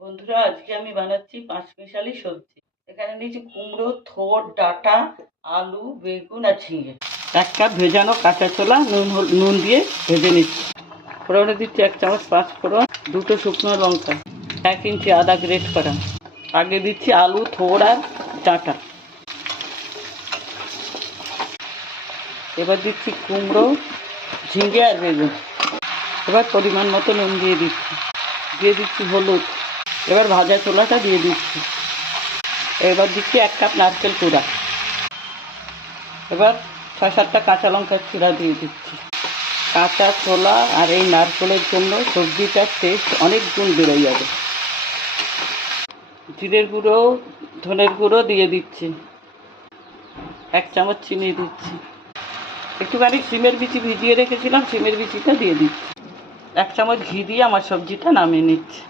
বন্ধুরা, আজকে আমি বানাচ্ছি পাঁচমিশালি সবজি। এখানে নিয়েছি কুমড়ো, থোড়, ডাঁটা, আলু, বেগুন আর ঝিঙে। 1 কাপ ভেজানো কাঁচা ছোলা নুন দিয়ে ভেজে নিচ্ছি। ফোড়নে দিচ্ছি 1 চামচ 5 ফোড়ন, 2টো শুকনো লঙ্কা, 1 ইঞ্চি আদা গ্রেট করা। আগে দিচ্ছি আলু, থোড় আর ডাঁটা। এবার দিচ্ছি কুমড়ো, ঝিঙে আর বেগুন। এবার পরিমাণ মতো নুন দিয়ে দিচ্ছি হলুদ। এবার ভাজা ছোলাটা দিয়ে দিচ্ছি। এবার দিচ্ছি 1 কাপ নারকেল কুড়া। এবার 6-7টা কাঁচা লঙ্কার চিড়া দিয়ে দিচ্ছি। কাঁচা ছোলা আর এই নারকেলের জন্য সবজিটার টেস্ট অনেক গুণ বেড়ে যাবে। জিরের গুঁড়ো, ধনের গুঁড়ো দিয়ে দিচ্ছি। 1 চামচ চিনি দিচ্ছি। একটুখানি সিমের বিচি ভিজিয়ে রেখেছিলাম, সিমের বিচিটা দিয়ে দিচ্ছি। 1 চামচ ঘি দিয়ে আমার সবজিটা নামিয়ে নিচ্ছি।